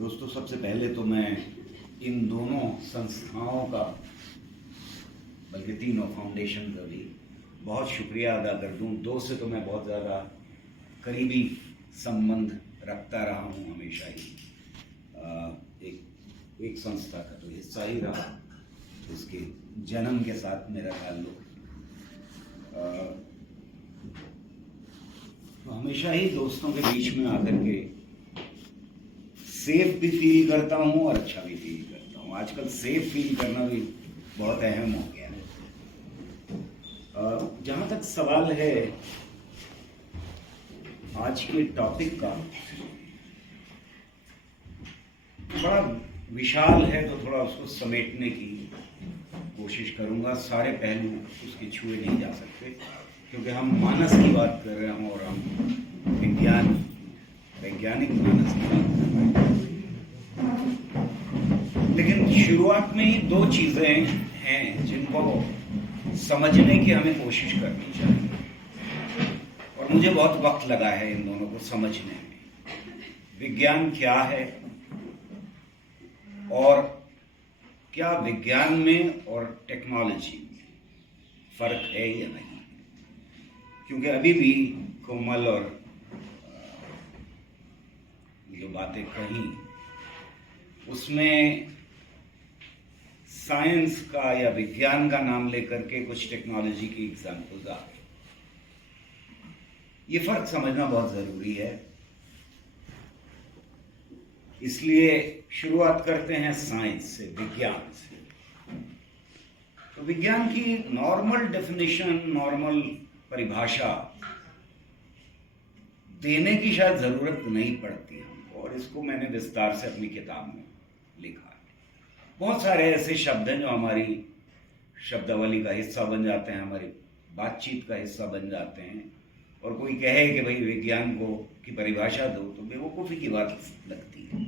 दोस्तों, सबसे पहले तो मैं इन दोनों संस्थाओं का, बल्कि तीनों फाउंडेशन का भी बहुत शुक्रिया अदा कर दूं। दो से तो मैं बहुत ज़्यादा करीबी संबंध रखता रहा हूं हमेशा ही। एक संस्था का तो हिस्सा ही रहा, उसके जन्म के साथ मेरा ताल्लुक। तो हमेशा ही दोस्तों के बीच में आकर के सेफ भी फील करता हूँ और अच्छा भी फील करता हूँ। आजकल सेफ फील करना भी बहुत अहम हो गया है। जहाँ तक सवाल है आज के टॉपिक का, बड़ा विशाल है तो थोड़ा उसको समेटने की कोशिश करूँगा। सारे पहलू उसके छुए नहीं जा सकते क्योंकि हम मानस की बात कर रहे हैं और हम वैज्ञानिक मानस की बात कर रहे हैं। लेकिन शुरुआत में ही दो चीज़ें हैं जिनको समझने की हमें कोशिश करनी चाहिए और मुझे बहुत वक्त लगा है इन दोनों को समझने में। विज्ञान क्या है और क्या विज्ञान में और टेक्नोलॉजी में फर्क है या नहीं, क्योंकि अभी भी कोमल और जो बातें कही उसमें साइंस का या विज्ञान का नाम लेकर के कुछ टेक्नोलॉजी की एग्जाम्पल्स आ गए। ये फर्क समझना बहुत जरूरी है। इसलिए शुरुआत करते हैं साइंस से, विज्ञान से। तो विज्ञान की नॉर्मल डेफिनेशन, नॉर्मल परिभाषा देने की शायद जरूरत नहीं पड़ती हमको, और इसको मैंने विस्तार से अपनी किताब में लिखा है। बहुत सारे ऐसे शब्द हैं जो हमारी शब्दावली का हिस्सा बन जाते हैं, हमारी बातचीत का हिस्सा बन जाते हैं, और कोई कहे कि भाई विज्ञान को की परिभाषा दो तो बेवकूफ़ी की बात लगती है।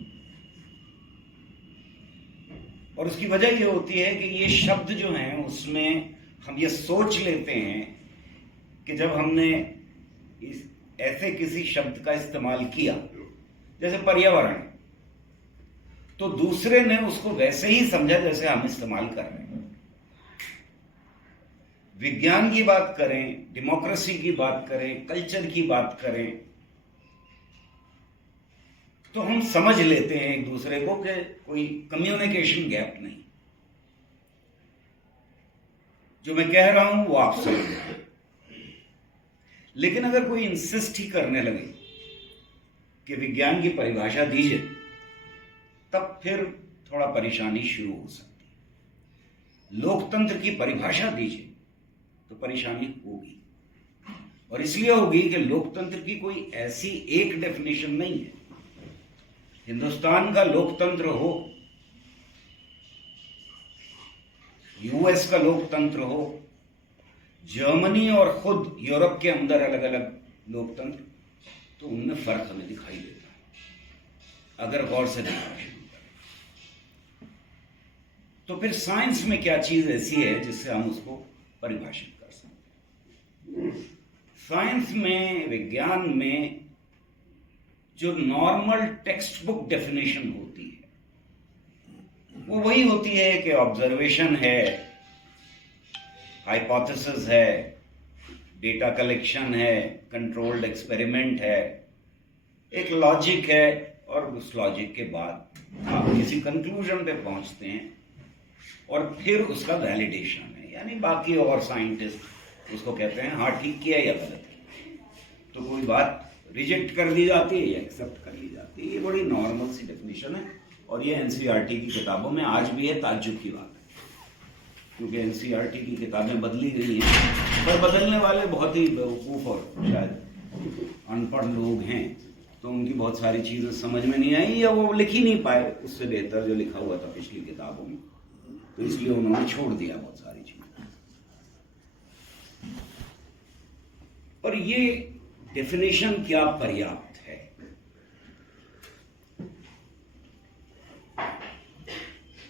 और उसकी वजह ये होती है कि ये शब्द जो हैं उसमें हम ये सोच लेते हैं कि जब हमने ऐसे किसी शब्द का इस्तेमाल किया जैसे पर्यावरण, तो दूसरे ने उसको वैसे ही समझा जैसे हम इस्तेमाल कर रहे हैं। विज्ञान की बात करें, डेमोक्रेसी की बात करें, कल्चर की बात करें, तो हम समझ लेते हैं एक दूसरे को कि कोई कम्युनिकेशन गैप नहीं। जो मैं कह रहा हूं वो आप समझ रहे हैं। लेकिन अगर कोई इंसिस्ट ही करने लगे कि विज्ञान की परिभाषा दीजिए, तब फिर थोड़ा परेशानी शुरू हो सकती है। लोकतंत्र की परिभाषा दीजिए तो परेशानी होगी, और इसलिए होगी कि लोकतंत्र की कोई ऐसी एक डेफिनेशन नहीं है। हिंदुस्तान का लोकतंत्र हो, यूएस का लोकतंत्र हो, जर्मनी और खुद यूरोप के अंदर अलग अलग लोकतंत्र, तो उनमें फर्क हमें दिखाई देता है अगर गौर से देखना शुरू करें। तो फिर साइंस में क्या चीज ऐसी है जिससे हम उसको परिभाषित कर सकते हैं। साइंस में, विज्ञान में जो नॉर्मल टेक्स्ट बुक डेफिनेशन होती है वो वही होती है कि ऑब्जर्वेशन है, हाइपोथेसिस है, डेटा कलेक्शन है, कंट्रोल्ड एक्सपेरिमेंट है, एक लॉजिक है, और उस लॉजिक के बाद आप किसी कंक्लूजन पे पहुंचते हैं और फिर उसका वैलिडेशन है, यानी बाकी और साइंटिस्ट उसको कहते हैं हाँ ठीक किया या गलत है। तो कोई बात रिजेक्ट कर दी जाती है या एक्सेप्ट कर ली जाती है। ये बड़ी नॉर्मल सी डेफिनेशन है और ये एनसीईआरटी की किताबों में आज भी है। ताज्जुब की बात है क्योंकि एनसीईआरटी की किताबें बदली गई हैं, पर बदलने वाले बहुत ही बेवकूफ़ और शायद अनपढ़ लोग हैं, तो उनकी बहुत सारी चीज़ें समझ में नहीं आई या वो लिख ही नहीं पाए उससे बेहतर जो लिखा हुआ था पिछली किताबों में, तो इसलिए उन्होंने छोड़ दिया बहुत सारी चीज़ें। और ये डेफिनेशन क्या पर्याप्त है?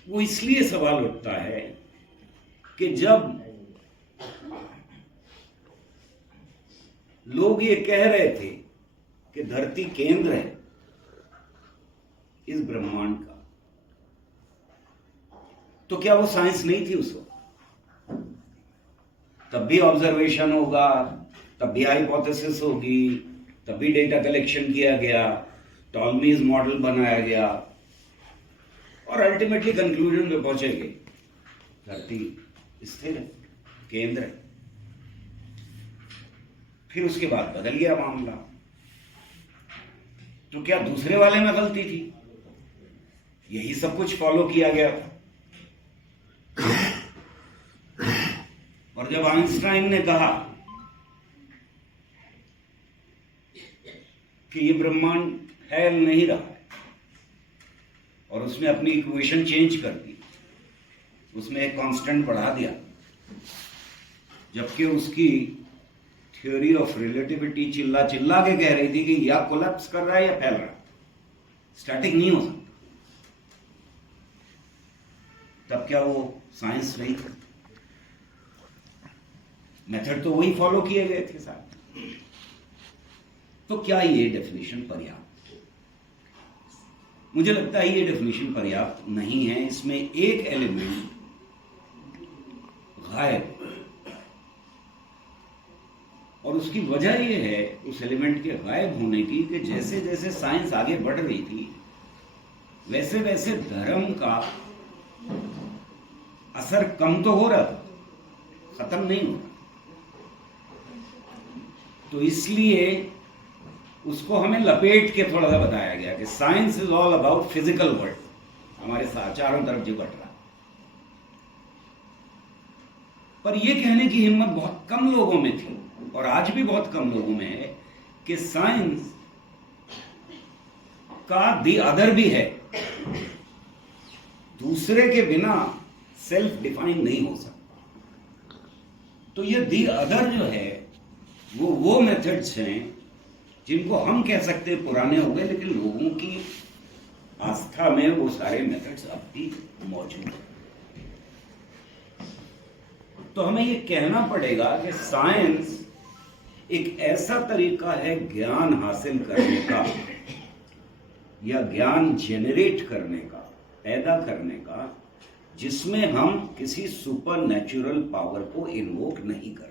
वो इसलिए सवाल उठता है कि जब लोग ये कह रहे थे कि धरती केंद्र है, इस ब्रह्मांड का, तो क्या वो साइंस नहीं थी उस वक्त? तब भी ऑब्जर्वेशन होगा, तब भी हाइपोथेसिस होगी, तब भी डेटा कलेक्शन किया गया, टॉलमीज मॉडल बनाया गया और अल्टीमेटली कंक्लूजन पे पहुंचेंगे धरती स्थिर है, केंद्र है। फिर उसके बाद बदल गया मामला। तो क्या दूसरे वाले में गलती थी? यही सब कुछ फॉलो किया गया था। और जब आइंस्टाइन ने कहा कि ये ब्रह्मांड फैल नहीं रहा है, और उसने अपनी इक्वेशन चेंज कर दी, उसमें एक कांस्टेंट बढ़ा दिया, जबकि उसकी थ्योरी ऑफ रिलेटिविटी चिल्ला चिल्ला के कह रही थी कि या कोलैप्स कर रहा है या फैल रहा है, स्टैटिक नहीं हो सकता। तब क्या वो साइंस नहीं थी? मेथड तो वही फॉलो किए गए थे साहब। तो क्या ये डेफिनेशन पर्याप्त? मुझे लगता है ये डेफिनेशन पर्याप्त नहीं है। इसमें एक एलिमेंट गायब, और उसकी वजह यह है उस एलिमेंट के गायब होने की कि जैसे जैसे साइंस आगे बढ़ रही थी वैसे वैसे धर्म का असर कम तो हो रहा था, खत्म नहीं हो रहा। तो इसलिए उसको हमें लपेट के थोड़ा सा बताया गया कि science is all about physical world, हमारे साथ चारों तरफ जो घट रहा है। पर यह कहने की हिम्मत बहुत कम लोगों में थी, और आज भी बहुत कम लोगों में है, कि साइंस का दी अदर भी है। दूसरे के बिना सेल्फ डिफाइन नहीं हो सकता। तो ये दी अदर जो है वो मेथड्स हैं जिनको हम कह सकते हैं पुराने हो गए, लेकिन लोगों की आस्था में वो सारे मेथड्स अब भी मौजूद हैं। तो हमें ये कहना पड़ेगा कि साइंस एक ऐसा तरीका है ज्ञान हासिल करने का, या ज्ञान जेनरेट करने का, पैदा करने का, जिसमें हम किसी सुपर नेचुरल पावर को इन्वोक नहीं करते।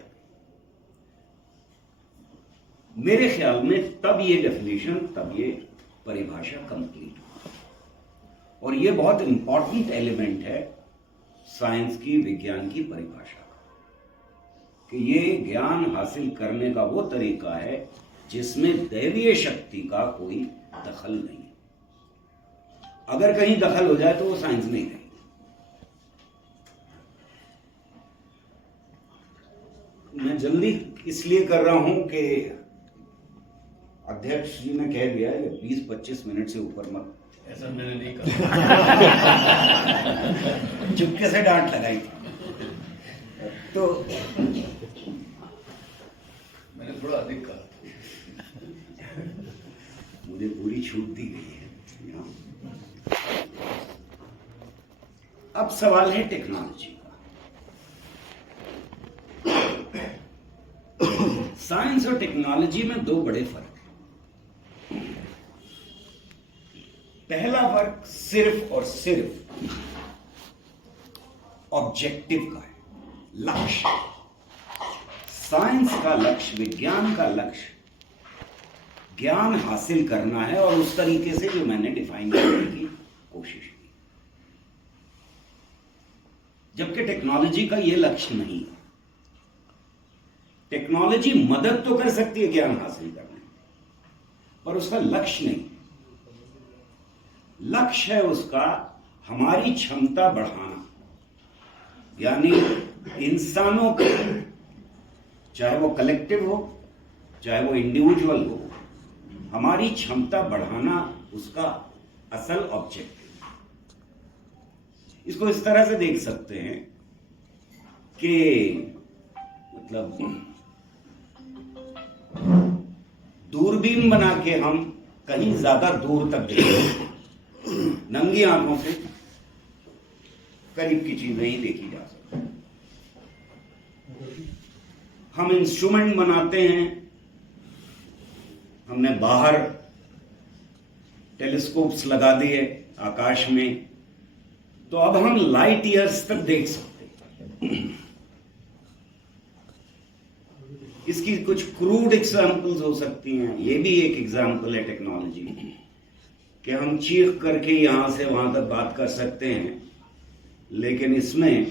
मेरे ख्याल में तब ये डेफिनेशन, तब ये परिभाषा कंप्लीट हुई। और ये बहुत इंपॉर्टेंट एलिमेंट है साइंस की, विज्ञान की परिभाषा का, कि ये ज्ञान हासिल करने का वो तरीका है जिसमें दैवीय शक्ति का कोई दखल नहीं है। अगर कहीं दखल हो जाए तो वो साइंस नहीं रहेगी। मैं जल्दी इसलिए कर रहा हूं कि अध्यक्ष जी ने कह दिया है 20-25 मिनट से ऊपर मत। ऐसा मैंने नहीं कहा। चुपके से डांट लगाई थी। तो मैंने थोड़ा अधिक कहा, मुझे पूरी छूट दी गई है। अब सवाल है टेक्नोलॉजी का। साइंस और टेक्नोलॉजी में दो बड़े फर्क हैं। पहला फर्क सिर्फ और सिर्फ ऑब्जेक्टिव का है, लक्ष्य। साइंस का लक्ष्य, विज्ञान का लक्ष्य ज्ञान हासिल करना है, और उस तरीके से जो मैंने डिफाइन करने की कोशिश की। जबकि टेक्नोलॉजी का यह लक्ष्य नहीं है। टेक्नोलॉजी मदद तो कर सकती है ज्ञान हासिल करने में, पर उसका लक्ष्य नहीं। लक्ष्य है उसका हमारी क्षमता बढ़ाना, यानी इंसानों को, चाहे वो कलेक्टिव हो चाहे वो इंडिविजुअल हो, हमारी क्षमता बढ़ाना उसका असल ऑब्जेक्टिव। इसको इस तरह से देख सकते हैं कि मतलब दूरबीन बना के हम कहीं ज्यादा दूर तक देखें, नंगी आंखों से करीब की चीजें ही देखी जा सकती। हम इंस्ट्रूमेंट बनाते हैं, हमने बाहर टेलीस्कोप्स लगा दिए आकाश में, तो अब हम लाइट ईयर्स तक देख सकते हैं। इसकी कुछ क्रूड एग्जाम्पल्स हो सकती हैं, ये भी एक एग्जाम्पल है टेक्नोलॉजी की, कि हम चीख करके यहां से वहां तक बात कर सकते हैं, लेकिन इसमें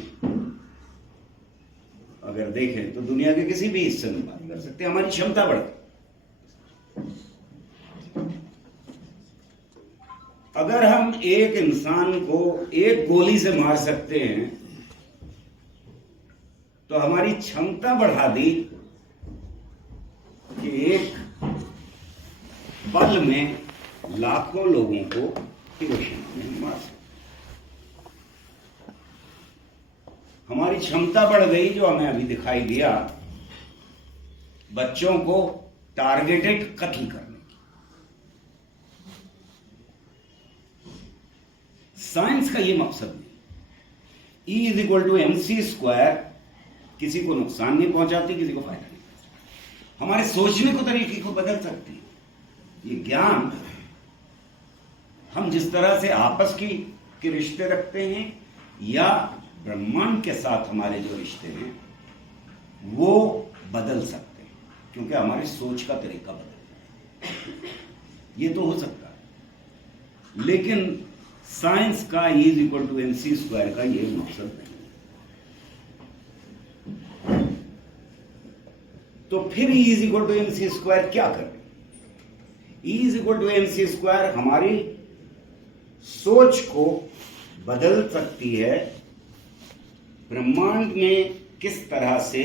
अगर देखें तो दुनिया के किसी भी हिस्से में बात कर सकते हैं। हमारी क्षमता बढ़ती। अगर हम एक इंसान को एक गोली से मार सकते हैं तो हमारी क्षमता बढ़ा दी कि एक पल में लाखों लोगों को हिरोशिमा में मार सकते। हमारी क्षमता बढ़ गई, जो हमें अभी दिखाई दिया, बच्चों को टारगेटेड कत्ल करने की। साइंस का ये मकसद नहीं। E is equal to MC², किसी को नुकसान नहीं पहुंचाती, किसी को फायदा नहीं पहुंचाती, हमारे सोचने को तरीके को बदल सकती है। ये ज्ञान हम जिस तरह से आपस के रिश्ते रखते हैं या ब्रह्मांड के साथ हमारे जो रिश्ते हैं वो बदल सकते हैं, क्योंकि हमारी सोच का तरीका बदल है। ये तो हो सकता है, लेकिन साइंस का E is equal to MC² का ये मकसद नहीं। तो फिर E is equal to MC² क्या करें? E is equal to MC² हमारी सोच को बदल सकती है, ब्रह्मांड में किस तरह से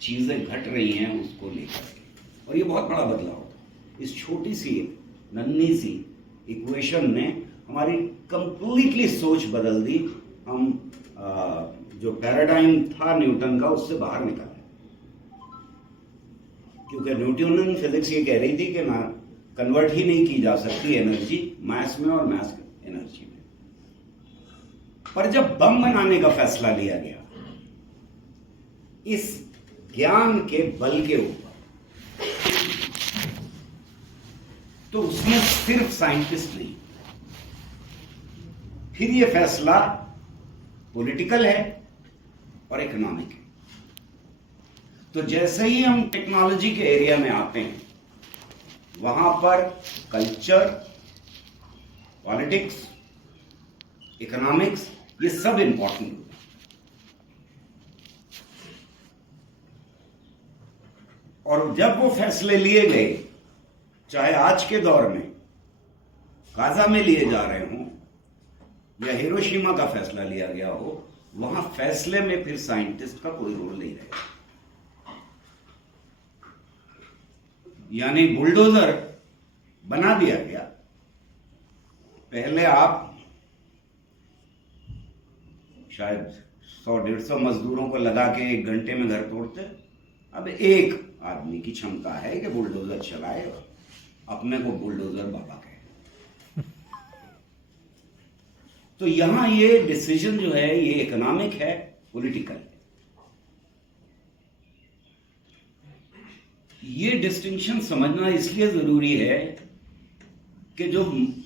चीजें घट रही हैं उसको लेकर के। और ये बहुत बड़ा बदलाव था। इस छोटी सी नन्ही सी इक्वेशन ने हमारी कंप्लीटली सोच बदल दी। हम जो पैराडाइम था न्यूटन का, उससे बाहर निकले, क्योंकि न्यूटोनियन फिजिक्स ये कह रही थी कि ना कन्वर्ट ही नहीं की जा सकती एनर्जी मास में और मास एनर्जी में। पर जब बम बनाने का फैसला लिया गया इस ज्ञान के बल के ऊपर, तो उसमें सिर्फ साइंटिस्ट नहीं, फिर यह फैसला पॉलिटिकल है और इकोनॉमिक है। तो जैसे ही हम टेक्नोलॉजी के एरिया में आते हैं, वहां पर कल्चर, पॉलिटिक्स, इकोनॉमिक्स, ये सब इंपॉर्टेंट होता है। और जब वो फैसले लिए गए, चाहे आज के दौर में गाजा में लिए जा रहे हों या हिरोशिमा का फैसला लिया गया हो, वहां फैसले में फिर साइंटिस्ट का कोई रोल नहीं रहेगा। यानी बुलडोजर बना दिया गया। पहले आप शायद 100-150 मजदूरों को लगा के 1 घंटे में घर तोड़ते, अब एक आदमी की क्षमता है कि बुलडोजर चलाए और अपने को बुलडोजर बाबा कहे। तो यहां ये डिसीजन जो है ये इकोनॉमिक है, पॉलिटिकल है। ये डिस्टिंक्शन समझना इसलिए जरूरी है कि जो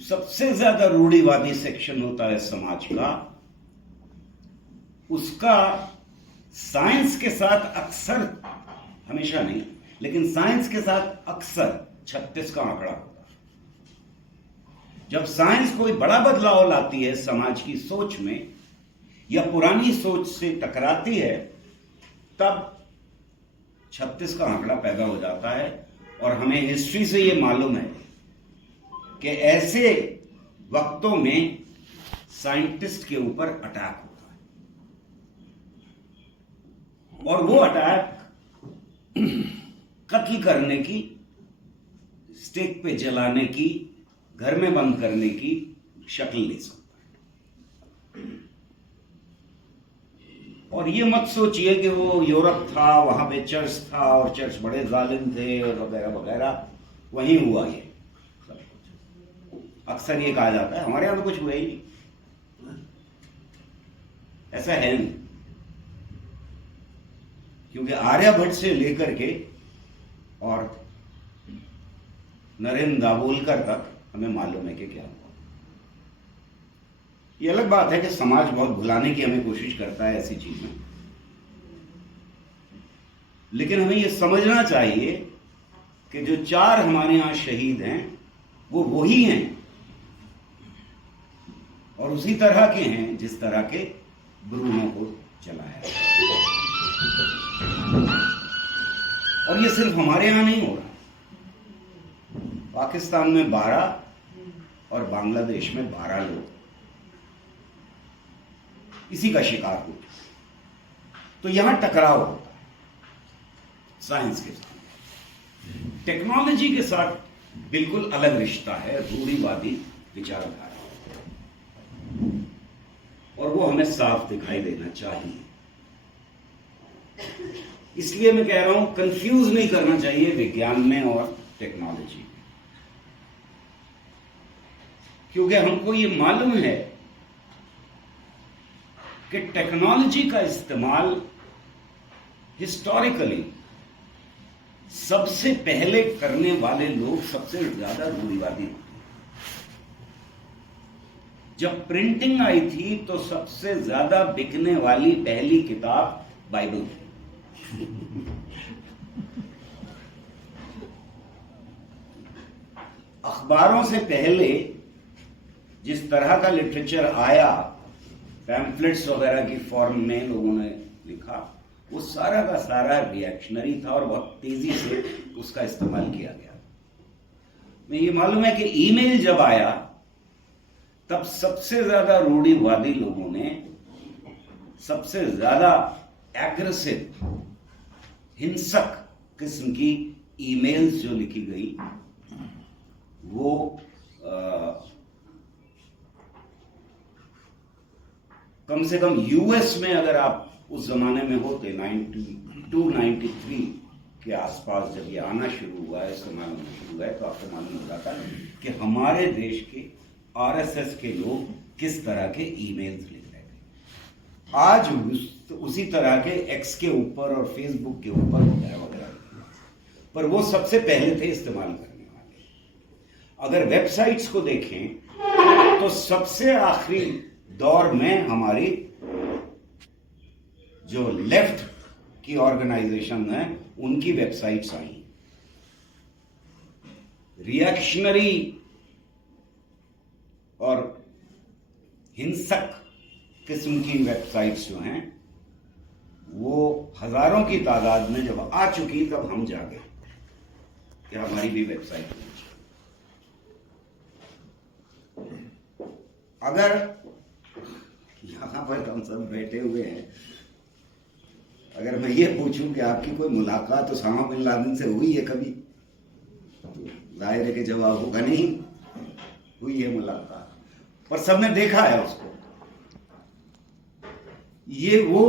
सबसे ज्यादा रूढ़िवादी सेक्शन होता है समाज का, उसका साइंस के साथ अक्सर, हमेशा नहीं लेकिन साइंस के साथ अक्सर 36 का आंकड़ा होता है। जब साइंस कोई बड़ा बदलाव लाती है समाज की सोच में या पुरानी सोच से टकराती है, तब 36 का आंकड़ा पैदा हो जाता है। और हमें हिस्ट्री से ये मालूम है कि ऐसे वक्तों में साइंटिस्ट के ऊपर अटैक होता है, और वो अटैक कत्ल करने की, स्टेक पे जलाने की, घर में बंद करने की शक्ल ले सकता है। और ये मत सोचिए कि वो यूरोप था, वहां पे चर्च था और चर्च बड़े जालिम थे और वगैरह वगैरह, वहीं हुआ ये सब कुछ। अक्सर ये कहा जाता है हमारे यहां तो कुछ हुआ ही नहीं, ऐसा है नहीं। क्योंकि आर्यभट्ट से लेकर के और नरेंद्र दाभोलकर तक हमें मालूम है कि क्या हुआ। ये अलग बात है कि समाज बहुत भुलाने की हमें कोशिश करता है ऐसी चीजें, लेकिन हमें ये समझना चाहिए कि जो 4 हमारे यहां शहीद हैं वो वही हैं और उसी तरह के हैं जिस तरह के ब्रूनो को चलाया। और ये सिर्फ हमारे यहां नहीं हो रहा, पाकिस्तान में 12 और बांग्लादेश में 12 लोग इसी का शिकार हो। तो यहां टकराव होता है साइंस के साथ। टेक्नोलॉजी के साथ बिल्कुल अलग रिश्ता है रूढ़िवादी विचारधारा, और वो हमें साफ दिखाई देना चाहिए। इसलिए मैं कह रहा हूं कंफ्यूज नहीं करना चाहिए विज्ञान में और टेक्नोलॉजी में, क्योंकि हमको ये मालूम है कि टेक्नोलॉजी का इस्तेमाल हिस्टोरिकली सबसे पहले करने वाले लोग सबसे ज्यादा रूढ़िवादी होते हैं। जब प्रिंटिंग आई थी तो सबसे ज्यादा बिकने वाली पहली किताब बाइबल थी। अखबारों से पहले जिस तरह का लिटरेचर आया, पैम्फलेट्स वगैरह की फॉर्म में लोगों ने लिखा, वो सारा का सारा रिएक्शनरी था और बहुत तेजी से उसका इस्तेमाल किया गया। मैं ये मालूम है कि ईमेल जब आया तब सबसे ज्यादा रूढ़िवादी लोगों ने सबसे ज्यादा एग्रेसिव हिंसक किस्म की ईमेल्स जो लिखी गई वो कम से कम यूएस में, अगर आप उस जमाने में होते 92-93 के आसपास जब ये आना शुरू हुआ है, इस्तेमाल होना शुरू हुआ है, तो आपको मालूम हो जाता है कि हमारे देश के आरएसएस के लोग किस तरह के ईमेल्स लिख रहे थे। आज उसी तरह के एक्स के ऊपर और फेसबुक के ऊपर वगैरह वगैरह, पर वो सबसे पहले थे इस्तेमाल करने वाले। अगर वेबसाइट्स को देखें तो सबसे आखिरी दौर में हमारी जो लेफ्ट की ऑर्गेनाइजेशन है उनकी वेबसाइट्स आई। रिएक्शनरी और हिंसक किस्म की वेबसाइट्स जो हैं वो हजारों की तादाद में जब आ चुकी तब हम जागे कि हमारी भी वेबसाइट होनी चाहिए। अगर यहां पर हम सब बैठे हुए हैं, अगर मैं ये पूछूं कि आपकी कोई मुलाकात उसामा बिन लादेन से हुई है कभी, तो जाहिर है कि जवाब होगा नहीं, हुई है मुलाकात, पर सबने देखा है उसको। ये वो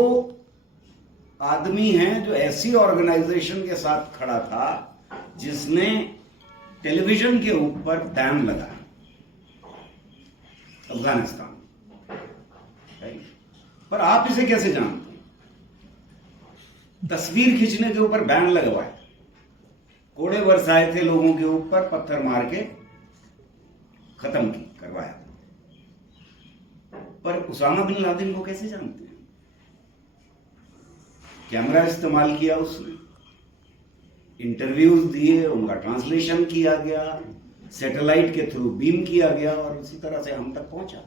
आदमी है जो ऐसी ऑर्गेनाइजेशन के साथ खड़ा था जिसने टेलीविजन के ऊपर बैन लगाया अफगानिस्तान। पर आप इसे कैसे जानते हैं? तस्वीर खींचने के ऊपर बैन लगवाए, कोड़े बरसाए थे लोगों के ऊपर, पत्थर मार के खत्म करवाया। पर उसामा बिन लादेन को कैसे जानते हैं? कैमरा इस्तेमाल किया उसने, इंटरव्यूज दिए, उनका ट्रांसलेशन किया गया, सैटेलाइट के थ्रू बीम किया गया और उसी तरह से हम तक पहुंचा।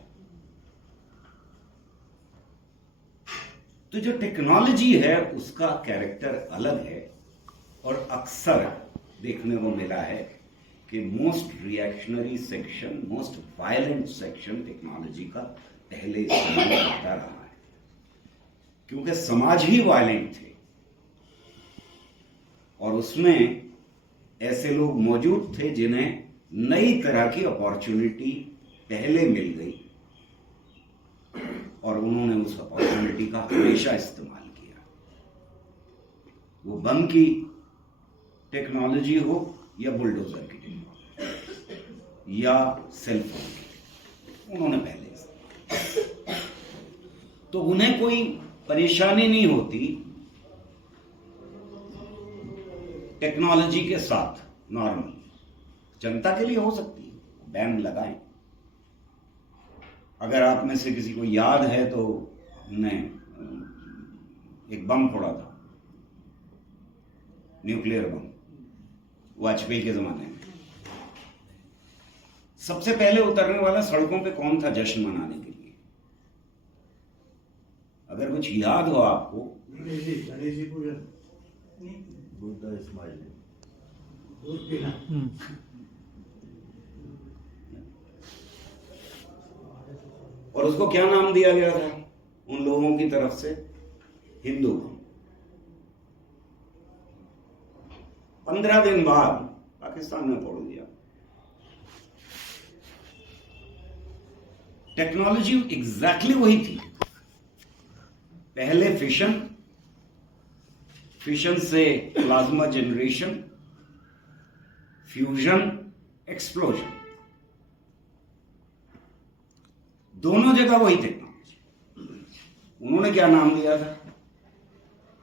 तो जो टेक्नोलॉजी है उसका कैरेक्टर अलग है, और अक्सर देखने को मिला है कि most reactionary section, most violent section technology का पहले इस्तेमाल होता रहा है, क्योंकि समाज ही वायलेंट थे और उसमें ऐसे लोग मौजूद थे जिन्हें नई तरह की अपॉर्चुनिटी पहले मिल गई और उन्होंने उस अपॉर्चुनिटी का हमेशा इस्तेमाल किया। वो बम की टेक्नोलॉजी हो या बुलडोजर की टेक्नोलॉजी या सेलफोन की, उन्होंने पहले इस्तेमाल, तो उन्हें कोई परेशानी नहीं होती टेक्नोलॉजी के साथ। नॉर्मल जनता के लिए हो सकती है, बैन लगाएं, अगर आप में से किसी को याद है तो हमने एक बम फोड़ा था, न्यूक्लियर बम, वाजपेयी के ज़माने में। सबसे पहले उतरने वाला सड़कों पे कौन था जश्न मनाने के लिए? अगर कुछ याद हो आपको। गणेश जी पूजन, बुद्धा स्माइल। दूध पीना। और उसको क्या नाम दिया गया था उन लोगों की तरफ से? हिंदू। 15 दिन बाद पाकिस्तान में फोड़ दिया। टेक्नोलॉजी एग्जैक्टली वही थी। पहले फिशन, फिशन से प्लाज्मा जनरेशन, फ्यूजन, एक्सप्लोजन, दोनों जगह वही टेक्नोलॉजी। उन्होंने क्या नाम दिया था?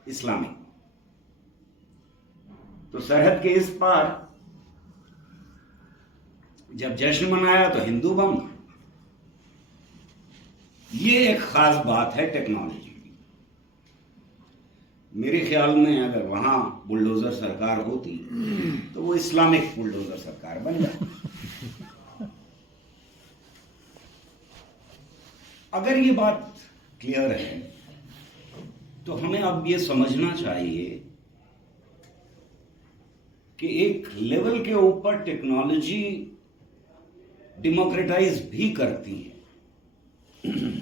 इस्लामिक। तो सरहद के इस पार जब जश्न मनाया तो हिंदू बम। ये एक खास बात है टेक्नोलॉजी की। मेरे ख्याल में अगर वहां बुलडोजर सरकार होती तो वो इस्लामिक बुलडोजर सरकार बन जाती। अगर ये बात क्लियर है तो हमें अब ये समझना चाहिए कि एक लेवल के ऊपर टेक्नोलॉजी डेमोक्रेटाइज भी करती है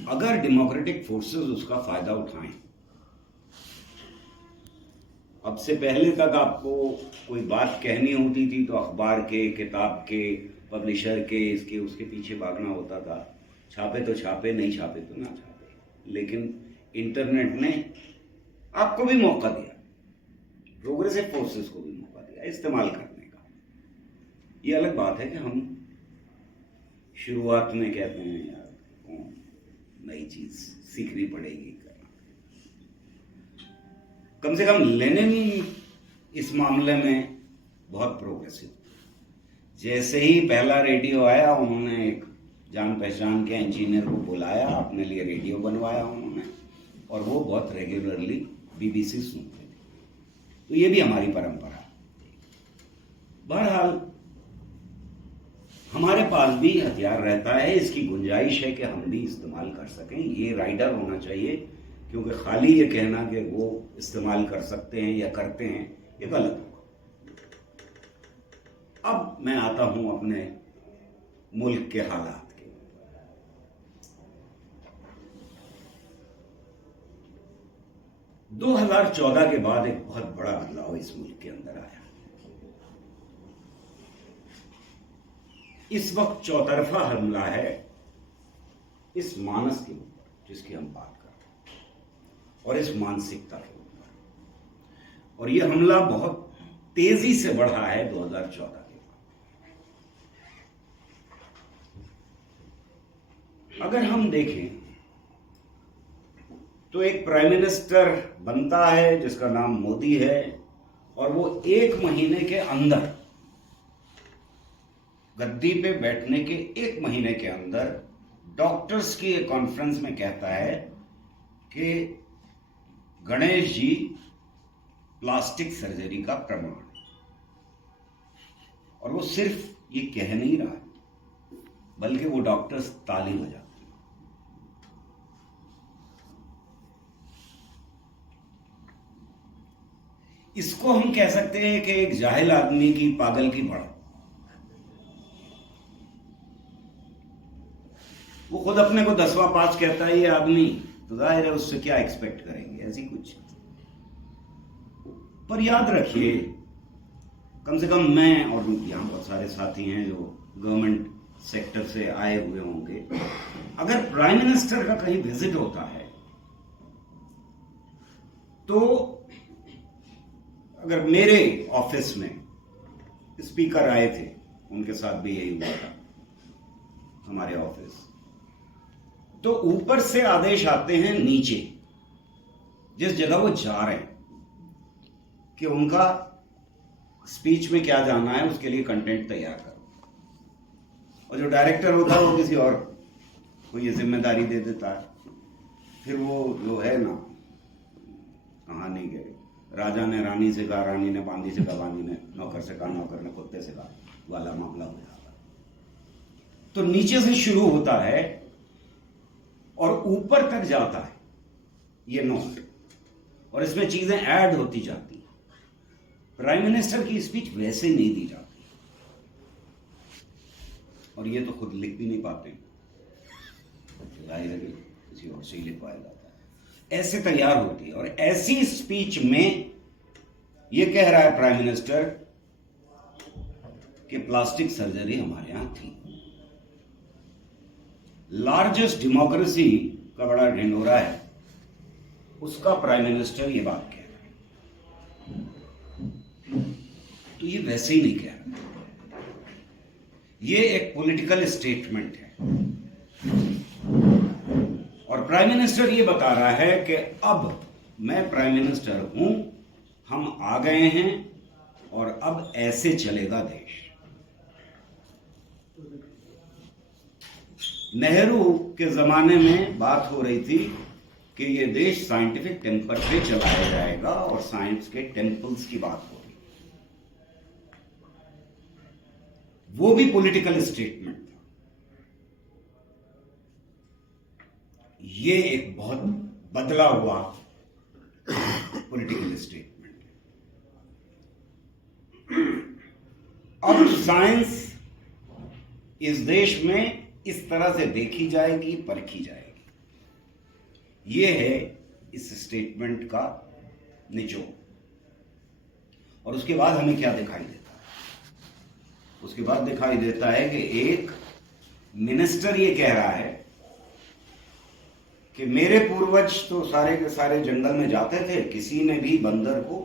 अगर डेमोक्रेटिक फोर्सेस उसका फायदा उठाएं। अब से पहले तक आपको कोई बात कहनी होती थी तो अखबार के, किताब के, पब्लिशर के, इसके उसके पीछे भागना होता था। छापे तो छापे, नहीं छापे तो ना छापे। लेकिन इंटरनेट ने आपको भी मौका दिया, प्रोग्रेसिव फोर्सेस को भी मौका दिया इस्तेमाल करने का। ये अलग बात है कि हम शुरुआत में कहते हैं यार नई चीज सीखनी पड़ेगी करना। कम से कम लेनिन इस मामले में बहुत प्रोग्रेसिव। जैसे ही पहला रेडियो आया उन्होंने एक जान पहचान के इंजीनियर को बुलाया, अपने लिए रेडियो बनवाया उन्होंने, और वो बहुत रेगुलरली बीबीसी सुनते थे। तो ये भी हमारी परंपरा है। बहरहाल हमारे पास भी हथियार रहता है, इसकी गुंजाइश है कि हम भी इस्तेमाल कर सकें। ये राइडर होना चाहिए, क्योंकि खाली ये कहना कि वो इस्तेमाल कर सकते हैं या करते हैं ये गलत होगा। अब मैं आता हूं अपने मुल्क के हालात के। 2014 के बाद एक बहुत बड़ा बदलाव इस मुल्क के अंदर आया। इस वक्त चौतरफा हमला है इस मानस के ऊपर जिसकी हम बात कर रहे हैं, और इस मानसिकता के ऊपर। और यह हमला बहुत तेजी से बढ़ा है 2014 के बाद। अगर हम देखें तो एक प्राइम मिनिस्टर बनता है जिसका नाम मोदी है, और वो 1 महीने के अंदर, गद्दी पे बैठने के 1 महीने के अंदर डॉक्टर्स की एक कॉन्फ्रेंस में कहता है कि गणेश जी प्लास्टिक सर्जरी का प्रमाण। और वो सिर्फ ये कह नहीं रहा बल्कि वो डॉक्टर्स ताली बजाते हैं। इसको हम कह सकते हैं कि एक जाहिल आदमी की पागल की बढ़। वो खुद अपने को 10वां पास कहता है ये आदमी, तो जाहिर है उससे क्या एक्सपेक्ट करेंगे, ऐसी कुछ। पर याद रखिए, कम से कम मैं और यहाँ बहुत सारे साथी हैं जो गवर्नमेंट सेक्टर से आए हुए होंगे, अगर प्राइम मिनिस्टर का कहीं विजिट होता है तो अगर मेरे ऑफिस में स्पीकर आए थे, उनके साथ भी यही हुआ था हमारे ऑफिस, तो ऊपर से आदेश आते हैं नीचे जिस जगह वो जा रहे हैं कि उनका स्पीच में क्या जाना है, उसके लिए कंटेंट तैयार करो। और जो डायरेक्टर होता है वो किसी और कोई ये जिम्मेदारी दे देता है, फिर वो जो है ना कहानी के राजा ने रानी से कहा, रानी ने बांदी से कहा, बांदी ने नौकर से कहा, नौकर ने कुत्ते से कहा वाला मामला हो जाता है। तो नीचे से शुरू होता है और ऊपर तक जाता है ये नोट, और इसमें चीजें ऐड होती जाती हैं। प्राइम मिनिस्टर की स्पीच वैसे नहीं दी जाती, और ये तो खुद लिख भी नहीं पाते, जाहिर है किसी और से ही लिखवाया जाता है। ऐसे तैयार होती है, और ऐसी स्पीच में ये कह रहा है प्राइम मिनिस्टर कि प्लास्टिक सर्जरी हमारे यहां थी। लार्जेस्ट डेमोक्रेसी का बड़ा ढिंढोरा है, उसका प्राइम मिनिस्टर ये बात कह रहा है। तो ये वैसे ही नहीं कह रहा, ये एक पॉलिटिकल स्टेटमेंट है, और प्राइम मिनिस्टर ये बता रहा है कि अब मैं प्राइम मिनिस्टर हूं, हम आ गए हैं और अब ऐसे चलेगा देश। नेहरू के जमाने में बात हो रही थी कि ये देश साइंटिफिक टेम्पर पे चलाया जाएगा, और साइंस के टेम्पल्स की बात हो रही, वो भी पॉलिटिकल स्टेटमेंट था। ये एक बहुत बदला हुआ पॉलिटिकल स्टेटमेंट है। अब साइंस इस देश में इस तरह से देखी जाएगी, परखी जाएगी। ये है इस स्टेटमेंट का निचोड़। और उसके बाद हमें क्या दिखाई देता है? उसके बाद दिखाई देता है कि एक मिनिस्टर ये कह रहा है कि मेरे पूर्वज तो सारे के सारे जंगल में जाते थे, किसी ने भी बंदर को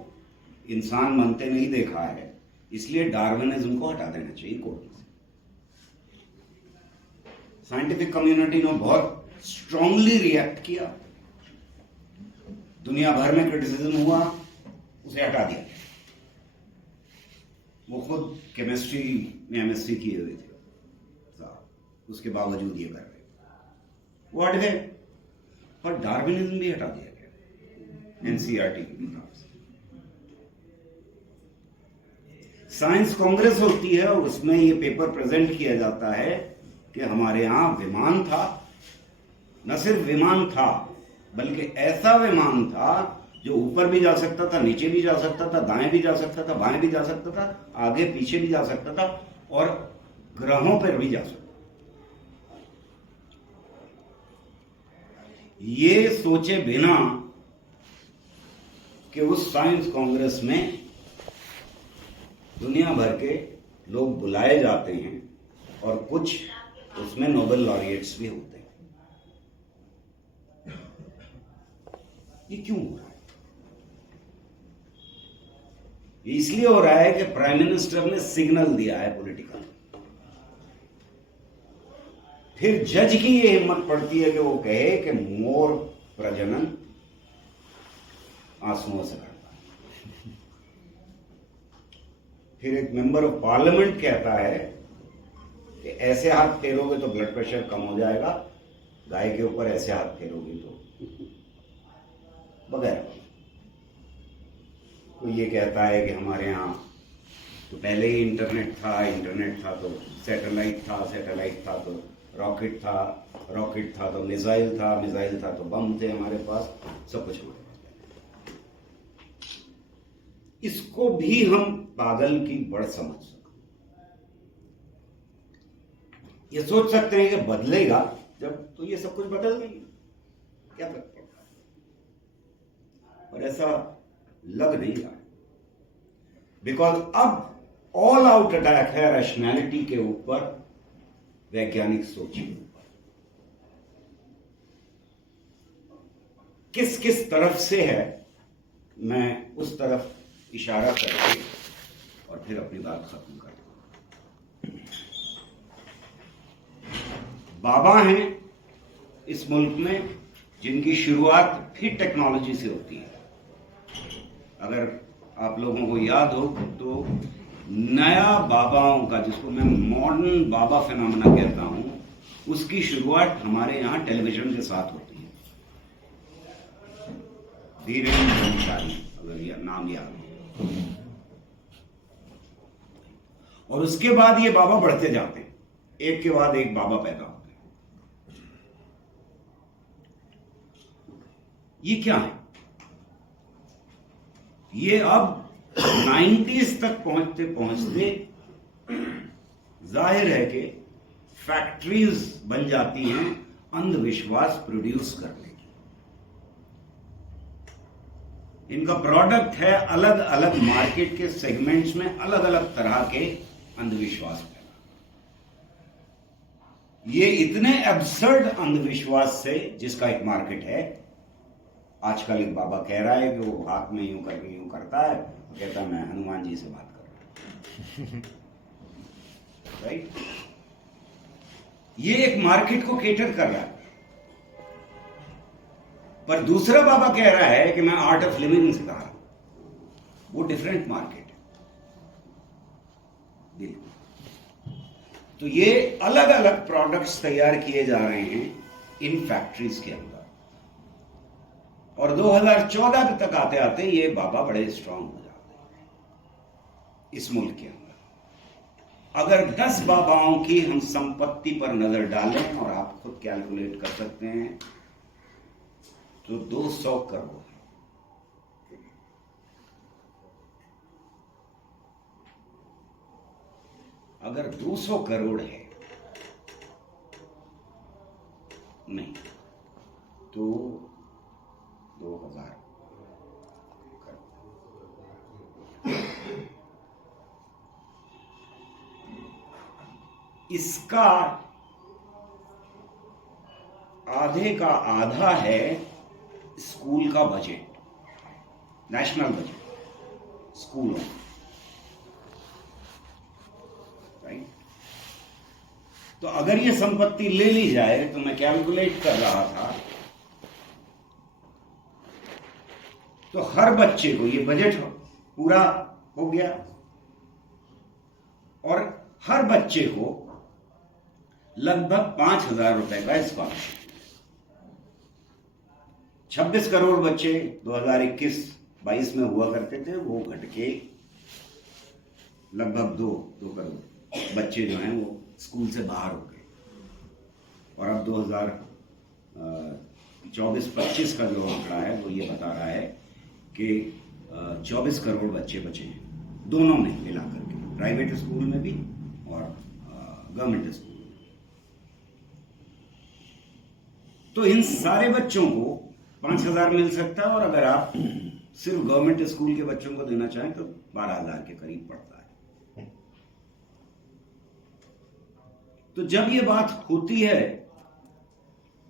इंसान बनते नहीं देखा है, इसलिए डार्विनिज्म को हटा देना चाहिए कोर्ट से। साइंटिफिक कम्युनिटी ने बहुत स्ट्रांगली रिएक्ट किया, दुनिया भर में क्रिटिसिज्म हुआ, उसे हटा दिया। वो खुद केमिस्ट्री में एमएससी किए हुए थे, उसके बावजूद ये कर रहे, वो हट गए, पर डार्विनिज्म भी हटा दिया गया एनसीईआरटी की किताब से। साइंस कांग्रेस होती है और उसमें ये पेपर प्रेजेंट किया जाता है कि हमारे यहां विमान था, न सिर्फ विमान था बल्कि ऐसा विमान था जो ऊपर भी जा सकता था, नीचे भी जा सकता था, दाएं भी जा सकता था, बाएं भी जा सकता था, आगे पीछे भी जा सकता था, और ग्रहों पर भी जा सकता था। ये सोचे बिना कि उस साइंस कांग्रेस में दुनिया भर के लोग बुलाए जाते हैं और कुछ उसमें नोबेल लॉरिएट्स भी होते हैं। ये क्यों हो रहा है? ये इसलिए हो रहा है कि प्राइम मिनिस्टर ने सिग्नल दिया है पॉलिटिकल। फिर जज की ये हिम्मत पड़ती है कि वो कहे कि मोर प्रजनन आंसुओं से करता है। फिर एक मेंबर ऑफ पार्लियामेंट कहता है कि ऐसे हाथ फेरोगे तो ब्लड प्रेशर कम हो जाएगा, गाय के ऊपर ऐसे हाथ फेरोगे तो वगैरह। कोई ये कहता है कि हमारे यहाँ तो पहले ही इंटरनेट था तो सैटेलाइट था तो रॉकेट था तो मिसाइल था तो बम थे हमारे पास, सब कुछ हमारे पास। इसको भी हम पागल की बड़ समझ सकते, ये सोच सकते हैं कि बदलेगा जब, तो ये सब कुछ बदल देंगे, क्या फर्क पड़ता है? और ऐसा लग नहीं रहा है, बिकॉज अब ऑल आउट अटैक है रैशनैलिटी के ऊपर, वैज्ञानिक सोच के ऊपर। किस किस तरफ से है, मैं उस तरफ इशारा करके और फिर अपनी बात खत्म करता हूं। बाबा हैं इस मुल्क में जिनकी शुरुआत फिर टेक्नोलॉजी से होती है। अगर आप लोगों को याद हो तो नया बाबाओं का, जिसको मैं मॉडर्न बाबा फिनोमेना कहता हूं, उसकी शुरुआत हमारे यहाँ टेलीविजन के साथ होती है, धीरेन्द्र ब्रह्मचारी, अगर यह नाम याद हो। और उसके बाद ये बाबा बढ़ते जाते हैं, एक के बाद एक बाबा पैदा होते हैं। ये क्या है? ये अब 90s तक पहुंचते पहुंचते जाहिर है कि फैक्ट्रीज बन जाती हैं अंधविश्वास प्रोड्यूस करने की। इनका प्रोडक्ट है अलग अलग मार्केट के सेगमेंट्स में अलग अलग तरह के अंधविश्वास पैदा। ये इतने एब्सर्ड अंधविश्वास से, जिसका एक मार्केट है। आजकल एक बाबा कह रहा है कि वो हाथ में यूं करके यूं करता है, कहता है मैं हनुमान जी से बात कर रहा हूं। राइट? ये एक मार्केट को केटर कर रहा है। पर दूसरा बाबा कह रहा है कि मैं आर्ट ऑफ लिविंग सिखा रहा हूं। वो डिफरेंट मार्केट है। बिल्कुल। तो ये अलग अलग प्रोडक्ट्स तैयार किए जा रहे हैं इन फैक्ट्रीज के अंदर। और 2014 तक आते आते ये बाबा बड़े स्ट्रांग हो जाते हैं इस मुल्क के अंदर। अगर 10 बाबाओं की हम संपत्ति पर नजर डालें, और आप खुद कैलकुलेट कर सकते हैं, तो 200 करोड़। अगर 200 करोड़ है, नहीं तो 2000 इसका आधे का आधा है स्कूल का बजट, नेशनल बजट स्कूलों। राइट? तो अगर ये संपत्ति ले ली जाए, तो मैं कैलकुलेट कर रहा था, तो हर बच्चे को ये बजट पूरा हो गया, और हर बच्चे को लगभग 5,000 रुपए का स्कॉलरशिप। 26 करोड़ बच्चे 2021-22 में हुआ करते थे, वो घट के लगभग 2 करोड़ बच्चे जो हैं वो स्कूल से बाहर हो गए। और अब 2024-25 का जो आंकड़ा है वो ये बता रहा है कि 24 करोड़ बच्चे बचे हैं, दोनों में मिलाकर के, प्राइवेट स्कूल में भी और गवर्नमेंट स्कूल। तो इन सारे बच्चों को 5,000 मिल सकता है, और अगर आप सिर्फ गवर्नमेंट स्कूल के बच्चों को देना चाहें तो 12,000 के करीब पड़ता है। तो जब ये बात होती है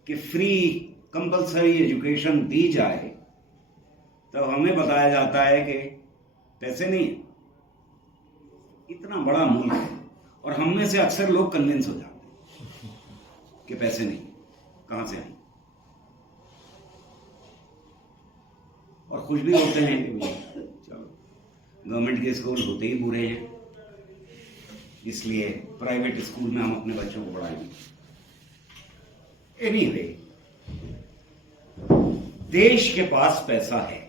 कि फ्री कंपलसरी एजुकेशन दी जाए, तो हमें बताया जाता है कि पैसे नहीं है, इतना बड़ा मुल्क है, और हम में से अक्सर लोग कन्विंस हो जाते हैं कि पैसे नहीं, कहां से आए, और खुश भी होते हैं कि चलो गवर्नमेंट के स्कूल होते ही बुरे हैं, इसलिए प्राइवेट स्कूल में हम अपने बच्चों को पढ़ाएंगे। एनीवे, देश के पास पैसा है,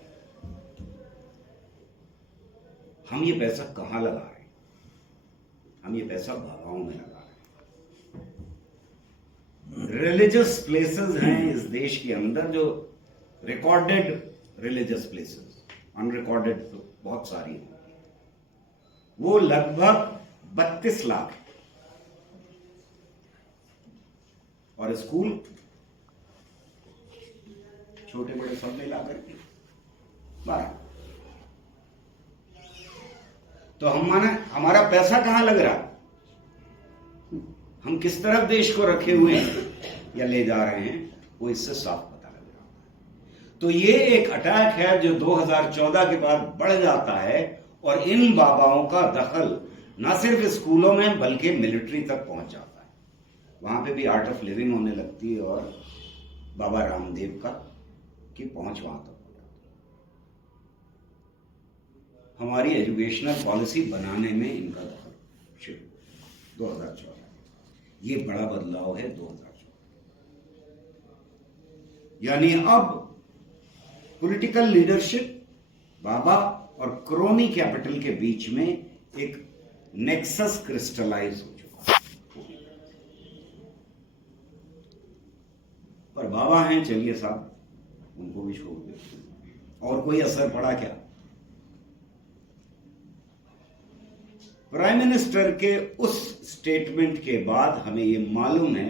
हम ये पैसा कहां लगा रहे हैं? हम ये पैसा बाबाओं में लगा रहे हैं। रिलीजियस प्लेसेस हैं इस देश के अंदर, जो रिकॉर्डेड रिलीजियस प्लेसेस, अनरिकॉर्डेड तो बहुत सारी हैं, वो लगभग 32 लाख है। और स्कूल छोटे बड़े सब मिला करके 12। तो हमारा पैसा कहां लग रहा, हम किस तरफ देश को रखे हुए हैं या ले जा रहे हैं, वो इससे साफ पता लग रहा है। तो ये एक अटैक है जो 2014 के बाद बढ़ जाता है, और इन बाबाओं का दखल न सिर्फ स्कूलों में बल्कि मिलिट्री तक पहुंच जाता है। वहां पे भी आर्ट ऑफ लिविंग होने लगती है, और बाबा रामदेव की पहुंच वहां तक हो जाती है। हमारी एजुकेशनल पॉलिसी बनाने में इनका दखल शुरू 2014। ये बड़ा बदलाव है 2014। यानी अब पॉलिटिकल लीडरशिप, बाबा और क्रोनी कैपिटल के बीच में एक नेक्सस क्रिस्टलाइज हो चुका है। पर बाबा हैं, चलिए साहब, उनको भी छोड़ देते हैं। और कोई असर पड़ा क्या? प्राइम मिनिस्टर के उस स्टेटमेंट के बाद हमें यह मालूम है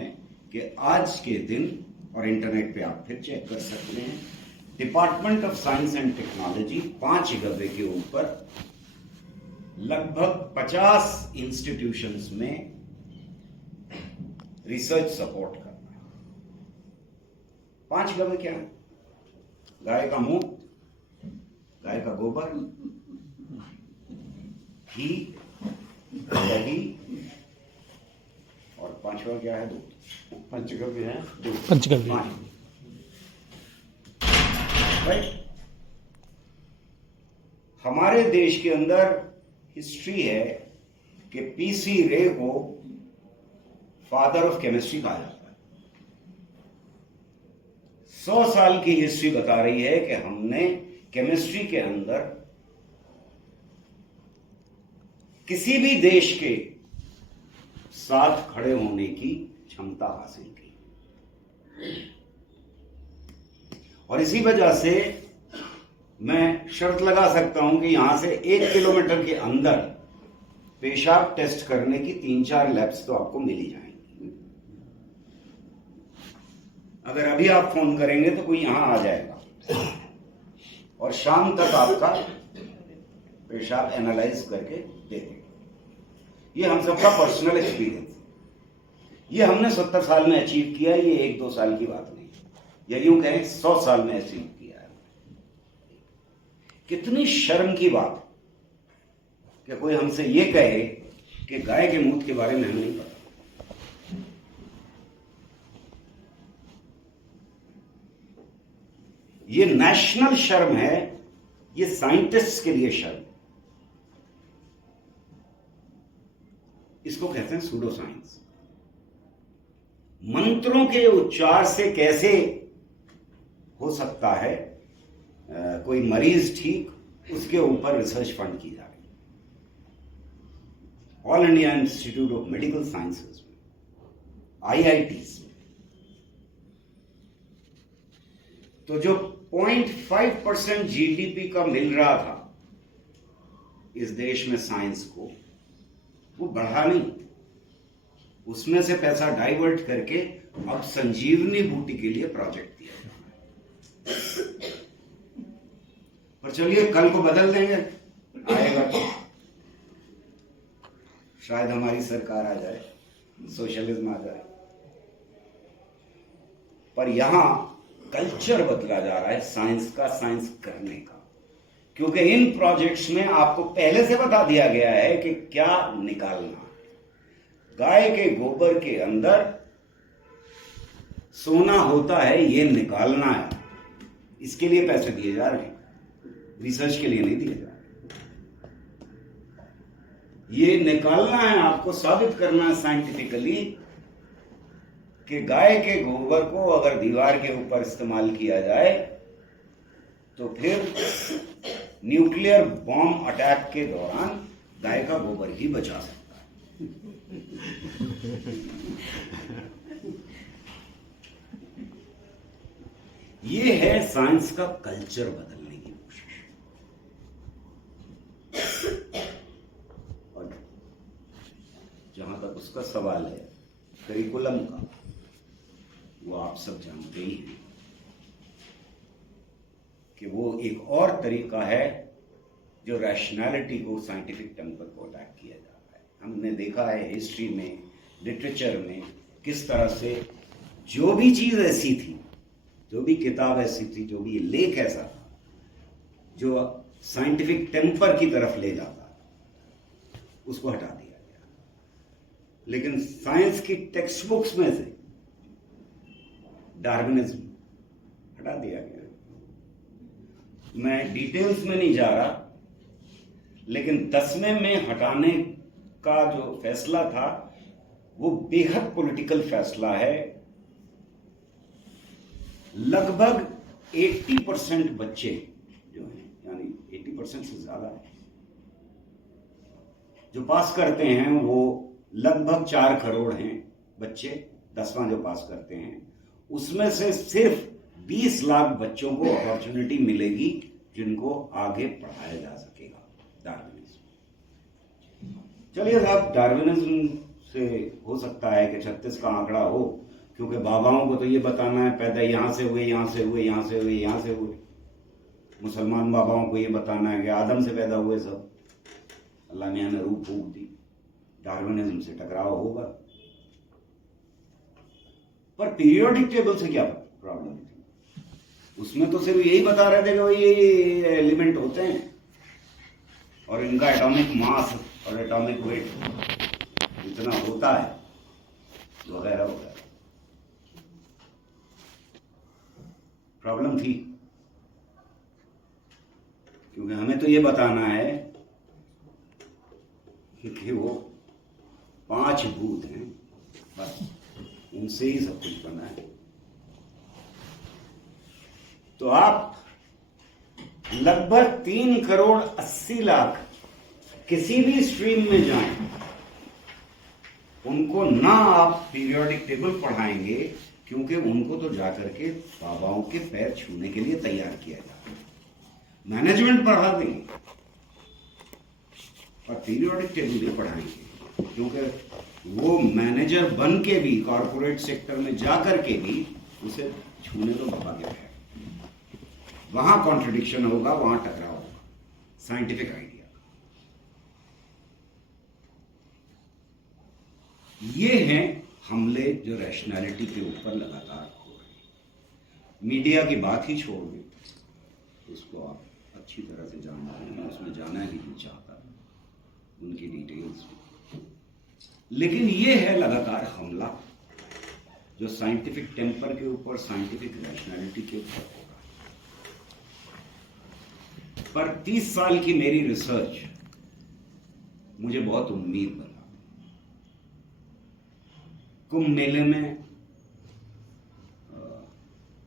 कि आज के दिन, और इंटरनेट पे आप फिर चेक कर सकते हैं, department of science and technology 5 गवे के ऊपर लगभग 50 इंस्टीट्यूशंस में रिसर्च सपोर्ट कर रहा है। 5 गवे क्या है? गाय का मुंह, गाय का गोबर, घी, दही, और 5वां क्या है? दूध। पंचगव्य है। पंचगव्य। राइट। हमारे देश के अंदर हिस्ट्री है कि पीसी रे को फादर ऑफ केमिस्ट्री कहा जाता है। 100 साल की हिस्ट्री बता रही है कि हमने केमिस्ट्री के अंदर किसी भी देश के साथ खड़े होने की क्षमता हासिल की। और इसी वजह से मैं शर्त लगा सकता हूं कि यहां से 1 किलोमीटर के अंदर पेशाब टेस्ट करने की 3-4 लैब्स तो आपको मिल ही जाएंगी। अगर अभी आप फोन करेंगे तो कोई यहां आ जाएगा और शाम तक आपका पेशाब एनालाइज करके दे देगा। ये हम सबका पर्सनल एक्सपीरियंस है। ये हमने 70 साल में अचीव किया। ये 1-2 साल की बात नहीं, या यूं कहें 100 साल में अचीव किया है। कितनी शर्म की बात कि कोई हमसे ये कहे कि गाय के मूत्र के बारे में हमें नहीं पता। ये नेशनल शर्म है, ये साइंटिस्ट्स के लिए शर्म। इसको कहते हैं सूडो साइंस। मंत्रों के उच्चार से कैसे हो सकता है कोई मरीज ठीक, उसके ऊपर रिसर्च फंड की जा रही है। All India institute of medical sciences में, IITs में। तो जो 0.5% GDP का मिल रहा था इस देश में साइंस को, वो बढ़ा नहीं, उसमें से पैसा डाइवर्ट करके अब संजीवनी बूटी के लिए प्रोजेक्ट दिया जा रहा है। पर चलिए, कल को बदल देंगे, आएगा तो शायद हमारी सरकार आ जाए, सोशलिज्म आ जाए। पर यहां कल्चर बदला जा रहा है साइंस का, साइंस करने का। क्योंकि इन प्रोजेक्ट्स में आपको पहले से बता दिया गया है कि क्या निकालना है। गाय के गोबर के अंदर सोना होता है, ये निकालना है। इसके लिए पैसे दिए जा रहे हैं, रिसर्च के लिए नहीं दिए जा रहे। ये निकालना है, आपको साबित करना है साइंटिफिकली कि गाय के गोबर को अगर दीवार के ऊपर इस्तेमाल किया जाए तो फिर न्यूक्लियर बॉम्ब अटैक के दौरान गाय का गोबर ही बचा सकता है। ये है साइंस का कल्चर बदलने की कोशिश। और जहां तक उसका सवाल है करिकुलम का, वो आप सब जानते ही हैं कि वो एक और तरीका है जो रैशनैलिटी को, साइंटिफिक टेम्पर को अटैक किया जा रहा है। हमने देखा है हिस्ट्री में, लिटरेचर में, किस तरह से जो भी चीज ऐसी थी, जो भी किताब ऐसी थी, जो भी लेख ऐसा था जो साइंटिफिक टेम्पर की तरफ ले जाता, उसको हटा दिया गया। लेकिन साइंस की टेक्स्ट बुक्स में से डार्विनिज्म हटा दिया गया। मैं डिटेल्स में नहीं जा रहा, लेकिन 10वें में हटाने का जो फैसला था वो बेहद पॉलिटिकल फैसला है। लगभग 80% बच्चे जो हैं, यानी 80% से ज्यादा है, जो पास करते हैं वो लगभग 4 करोड़ हैं बच्चे, 10वां जो पास करते हैं, उसमें से सिर्फ 20 लाख बच्चों को अपॉर्चुनिटी मिलेगी जिनको आगे पढ़ाया जा सकेगा डार्विनिज्म। चलिए साहब, डार्विनिज्म से हो सकता है कि 36 का आंकड़ा हो, क्योंकि बाबाओं को तो ये बताना है पैदा यहाँ से हुए, यहाँ से हुए, यहाँ से हुए, यहाँ से हुए। मुसलमान बाबाओं को ये बताना है कि आदम से पैदा हुए सब, अल्लाह मियां ने रूह फूंक दी। डार्विनिज्म से टकराव होगा। पर पीरियोडिक टेबल से क्या प्रॉब्लम थी? उसमें तो सिर्फ यही बता रहे थे कि ये एलिमेंट होते हैं और इनका एटॉमिक मास और एटॉमिक वेट इतना होता है, वगैरह वगैरह। प्रॉब्लम थी, क्योंकि हमें तो ये बताना है कि वो 5 भूत हैं, बस उनसे ही सब कुछ बना है। तो आप लगभग 3 करोड़ 80 लाख किसी भी स्ट्रीम में जाएं, उनको ना आप पीरियोडिक टेबल पढ़ाएंगे, क्योंकि उनको तो जाकर के बाबाओं के पैर छूने के लिए तैयार किया जाता है। मैनेजमेंट पढ़ा देंगे और पीरियोडिक टेबल भी पढ़ाएंगे, क्योंकि वो मैनेजर बन के भी कॉर्पोरेट सेक्टर में जाकर के भी उसे छूने तो बाबा के पैर। वहां कॉन्ट्रडिक्शन होगा, वहां टकराव होगा। साइंटिफिक आइडिया ये हैं हमले जो रैशनैलिटी के ऊपर लगातार हो रहे हैं। मीडिया की बात ही छोड़ दें, उसको आप अच्छी तरह से जानते हैं, मैं उसमें जाना ही नहीं चाहता उनकी डिटेल्स में। लेकिन ये है लगातार हमला जो साइंटिफिक टेम्पर के ऊपर, साइंटिफिक रैशनैलिटी के ऊपर हो रहा है। पर 30 साल की मेरी रिसर्च मुझे बहुत उम्मीद बना। कुंभ मेले में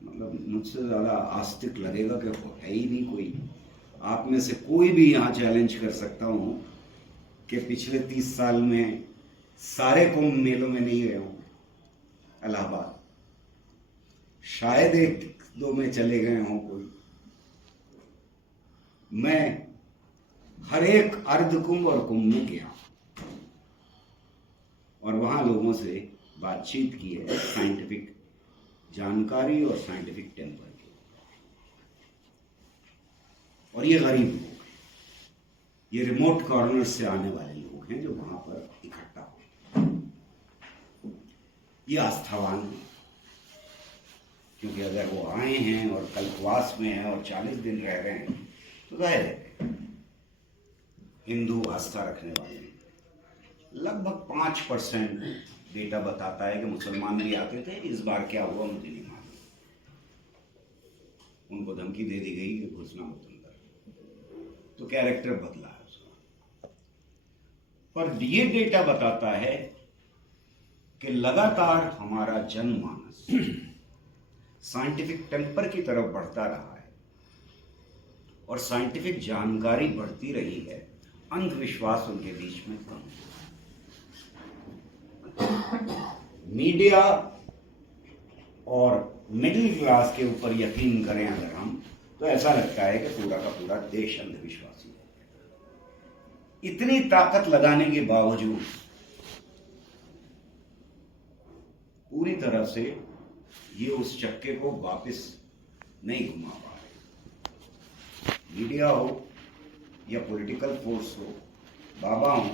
मतलब मुझसे ज्यादा आस्तिक लगेगा कि है ही नहीं कोई। आप में से कोई भी यहाँ चैलेंज कर सकता हूँ कि पिछले 30 साल में सारे कुंभ मेलों में नहीं गए हूँ। इलाहाबाद शायद 1-2 में चले गए हों कोई। मैं हर एक अर्ध कुंभ और कुंभ में गया और वहां लोगों से बातचीत की है, साइंटिफिक जानकारी और साइंटिफिक टेम्पर की। और ये गरीब लोग हैं, ये रिमोट कॉर्नर से आने वाले लोग हैं जो वहां पर इकट्ठा हो। ये आस्थावान हैं, क्योंकि अगर वो आए हैं और कल्पवास में हैं और 40 दिन रह रहे हैं तो जाहिर है हिंदू आस्था रखने वाले हैं। लगभग 5% डेटा बताता है कि मुसलमान भी आते थे। इस बार क्या हुआ मुझे नहीं मालूम, उनको धमकी दे दी गई कि घुसना मत अंदर, तो कैरेक्टर बदला है उसका। पर ये डेटा बताता है कि लगातार हमारा जनमानस साइंटिफिक टेम्पर की तरफ बढ़ता रहा है और साइंटिफिक जानकारी बढ़ती रही है, अंधविश्वास उनके बीच में कम है। मीडिया और मिडिल क्लास के ऊपर यकीन करें अगर हम, तो ऐसा लगता है कि पूरा का पूरा देश अंधविश्वासी है। इतनी ताकत लगाने के बावजूद पूरी तरह से ये उस चक्के को वापस नहीं घुमा पा रहे। मीडिया हो या पॉलिटिकल फोर्स हो, बाबा हो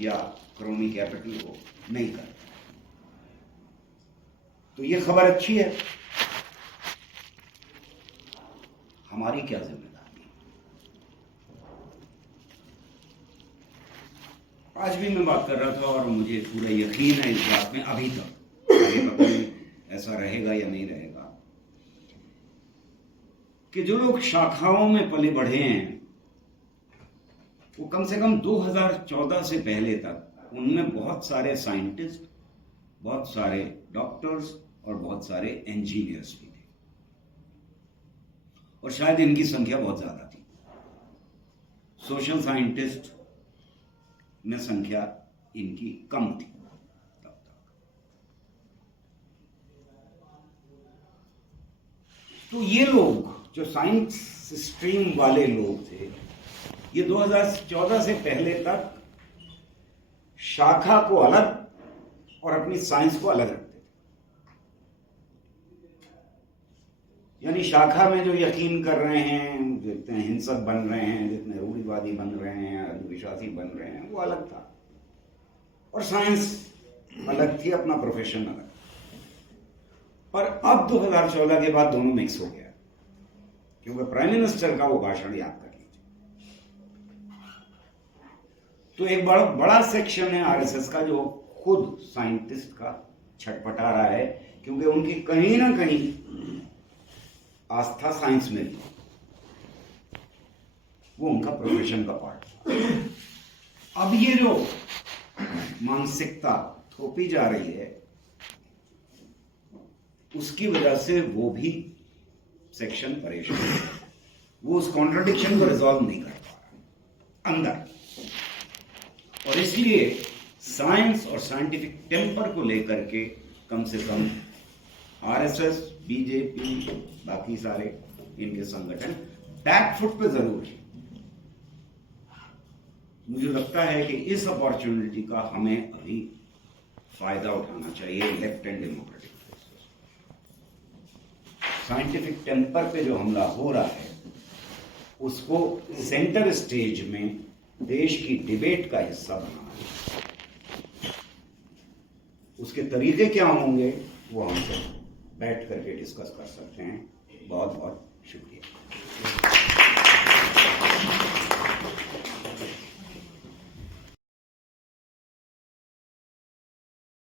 या क्रोनी कैपिटल हो, नहीं कर। तो ये खबर अच्छी है, हमारी क्या जिम्मेदारी है? आज भी मैं बात कर रहा था और मुझे पूरा यकीन है इस बात में, अभी तक आगे पता नहीं ऐसा रहेगा या नहीं रहेगा, कि जो लोग शाखाओं में पले बढ़े हैं वो कम से कम 2014 से पहले तक उनमें बहुत सारे साइंटिस्ट, बहुत सारे डॉक्टर्स और बहुत सारे इंजीनियर्स भी थे, और शायद इनकी संख्या बहुत ज्यादा थी। सोशल साइंटिस्ट में संख्या इनकी कम थी तब तक। तो ये लोग जो साइंस स्ट्रीम वाले लोग थे, ये 2014 से पहले तक शाखा को अलग और अपनी साइंस को अलग रखते थे। यानी शाखा में जो यकीन कर रहे हैं, जितने हिंसक बन रहे हैं, जितने रूढ़िवादी बन रहे हैं, अंधविश्वासी बन रहे हैं, वो अलग था, और साइंस अलग थी, अपना प्रोफेशन अलग। पर अब 2014 के बाद दोनों मिक्स हो गया, क्योंकि प्राइम मिनिस्टर का वो भाषण याद कर लीजिए। तो एक बड़ा सेक्शन है आरएसएस का जो खुद साइंटिस्ट का छटपटा रहा है, क्योंकि उनकी कहीं ना कहीं आस्था साइंस में भी, वो उनका प्रोफेशन का पार्ट था। अब ये जो मानसिकता थोपी जा रही है, उसकी वजह से वो भी सेक्शन परेशान है। वो उस कॉन्ट्रडिक्शन को रिजॉल्व नहीं कर पा रहा अंदर, और इसलिए साइंस और साइंटिफिक टेम्पर को लेकर के कम से कम आरएसएस, बीजेपी, बाकी सारे इनके संगठन बैकफुट पे जरूर है। मुझे लगता है कि इस अपॉर्चुनिटी का हमें अभी फायदा उठाना चाहिए। Left and democratic scientific temper पे जो हमला हो रहा है, उसको सेंटर स्टेज में देश की डिबेट का हिस्सा बनाना है। उसके तरीके क्या होंगे वो हम सब बैठ करके डिस्कस कर सकते हैं। बहुत बहुत शुक्रिया।